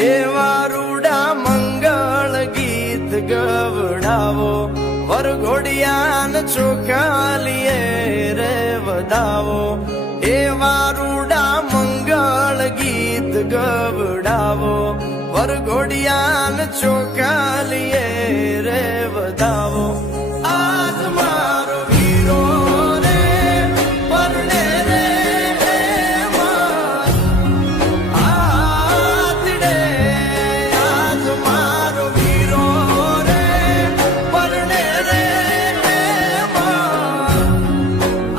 એવા રૂડા મંગળ ગીત ગવડાવો, વરઘોડિયાન ચોખાલીએ રે વધાવો. એવા રૂડા મંગળ ગીત ગવડાવો, વરઘોડિયાન ચોખાલીએ રે વધાવો. આજ મારો વીરો રે પરણે રે આતડે, આજ મારો વીરો રે પરણે રે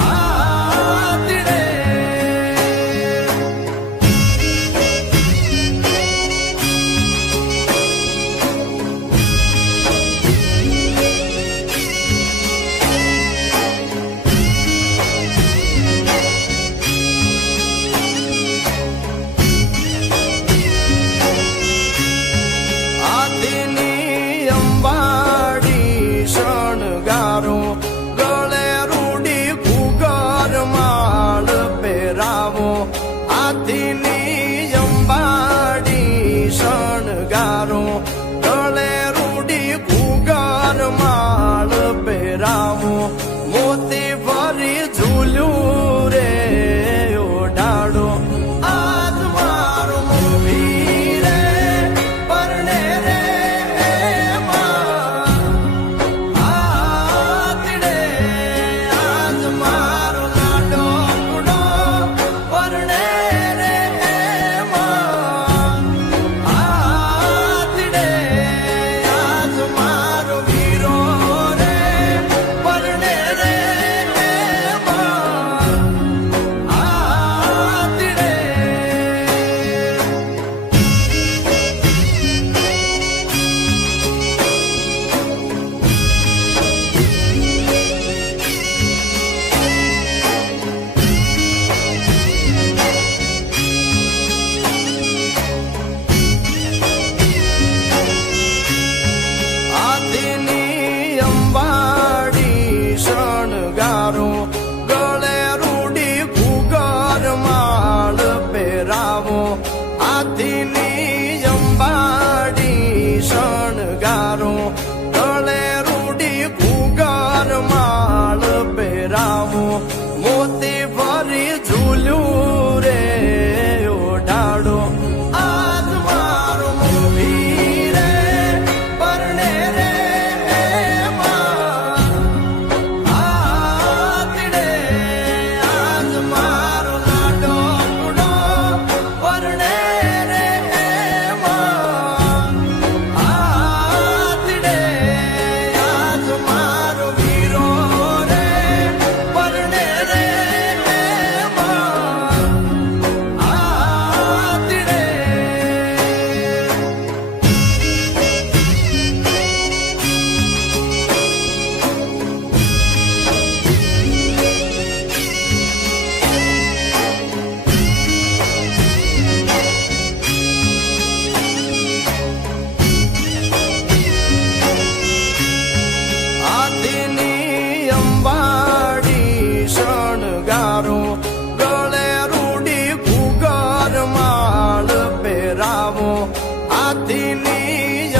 આતડે. આદિની અંબાડી શણગારો, ગળે રૂડી ઘૂઘર માળ પહેરાવો. આદિની અંબાડી શણગારો, ગળે રૂડી ઘૂઘર માળ પહેરાવો. મોતી ભરી ઝૂલ્યું રે ઓઢાડો, આજ મારો મોભી રે પરણે રે આતડે, આજ મારો લાડો કુડો પરણે રે આતડે, આજ મારો વીરો રે પરણે રે આતડે. આદિની અંબાડી શણગારો, ગળે રૂડી ઘૂઘર માળ પહેરાવો. આદિની અંબાડી શણગારો, ગળે રૂડી ઘૂઘર માળ પહેરાવો. મોતી ભરી ઝૂલ્યું રે ઓઢાડો, આજ મારો મોભી રે પરણે રે આતડે, આજ મારો લાડો કુડો પરણે રે આતડે, આજ મારો વીરો રે પરણે રે આતડે. આદિની અંબાડી શણગારો, ગળે રૂડી ઘૂઘર માળ પહેરાવો. આદિની